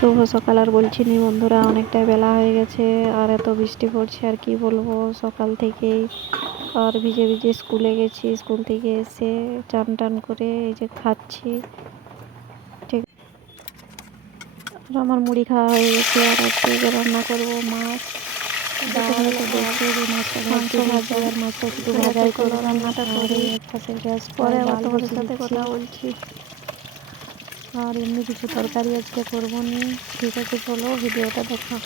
শুভ সকাল আর বলছি নি বন্ধুরা অনেকটাই বেলা হয়ে গেছে আর এত বৃষ্টি পড়ছে আর কি বলব? সকাল থেকেই আর ভিজে ভিজে স্কুলে গেছি স্কুল থেকে এসে চান টান করে এই যে খাচ্ছি। ঠিক। আর আমার মুড়ি খাওয়া হয়ে গেছে আর আজকে রান্না করব মাছ মাছটা শুধু ভাজাই করব রান্নাটা করি। গ্যাস পরে আবার তোমাদের সাথে কথা বলছি। আর এমনি কিছু তরকারি আজকে করব নি। ঠিক আছে, চলো ভিডিওটা দেখো।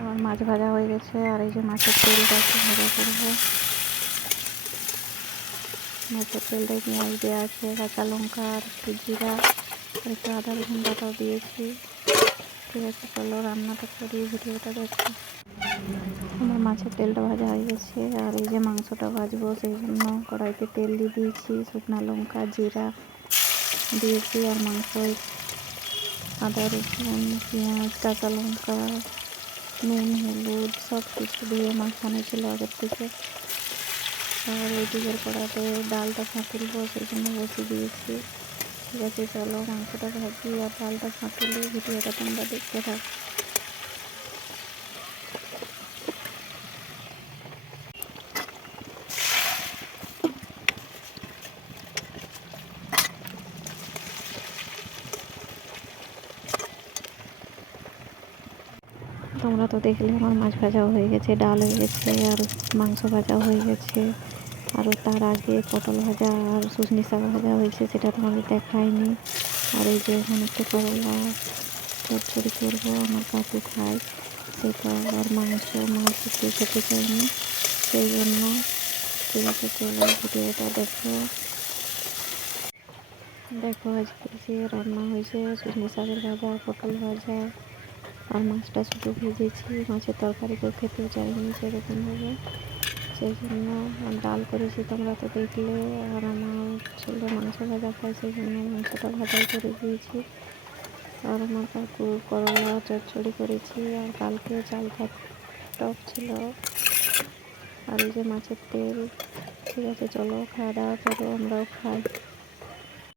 আমার মাছ ভাজা হয়ে গেছে, আর এই যে মাছের তেলটা একটু ভাজা করব। মাছের তেলটাই পেঁয়াজ দেওয়া আছে, কাঁচা লঙ্কা আর একটু জিরা, আর একটু আদা রসুন বাটাও দিয়েছি। ঠিক আছে, চলো রান্নাটা করি, ভিডিওটা দেখো। আমার মাছের তেলটা ভাজা হয়ে গেছে, আর এই যে মাংসটা ভাজবো সেই জন্য কড়াইতে তেল দিয়ে দিয়েছি, শুকনো লঙ্কা, জিরা দিয়েছি, আর মাংস আদা, রসুন, পেঁয়াজ, কাঁচা লঙ্কা, নুন, হলুদ সব কিছু দিয়ে মাখানো ছিল আগের থেকে। আর ওই দিকের কড়াতে ডালটা ফাঁকুলবো সেই জন্য বসে দিয়েছি। ঠিক আছে, চলো মাংসটা ভাজি, আর ডালটা ফাঁকুলে ভিডিওটা তোমরা দেখতে থাকো। তোমরা তো দেখলে আমার মাছ ভাজাও হয়ে গেছে, ডাল হয়ে গেছে, আর মাংস ভাজাও হয়ে গেছে। আর তার আগে পটল ভাজা আর শুশনি শাক ভাজা হয়েছে, সেটা তোমাদের দেখায়নি আর এই যে এখন একটু করলা চচ্চড়ি করব, আমার কাকু খায়। সেটা আর মাংস, মাছ একটু খেতে চাইনি। সেই জন্য আছে চলো ভিডিওটা দেখো। দেখো আজকে যে রান্না হয়েছে শুশনি শাকের ভাজা, পটল ভাজা। আর মাছটা শুধু ভেজেছি, মাছের তরকারি কেউ খেতেও চাইনি সেরকমভাবে। সেই জন্য ডাল করেছি তোমরা তো দেখলে, আর আমার ছেলে মাংস ভাজা খায় সেই জন্য মাংসটা ভাজাই করে দিয়েছি। আর আমার কাকু করলা, চচ্চড়ি করেছি, আর কালকে চাল ভাত টক ছিল। আর এই যে মাছের তেল, ঠিক আছে, চলো খাওয়া দাওয়া করো, আমরাও খাই।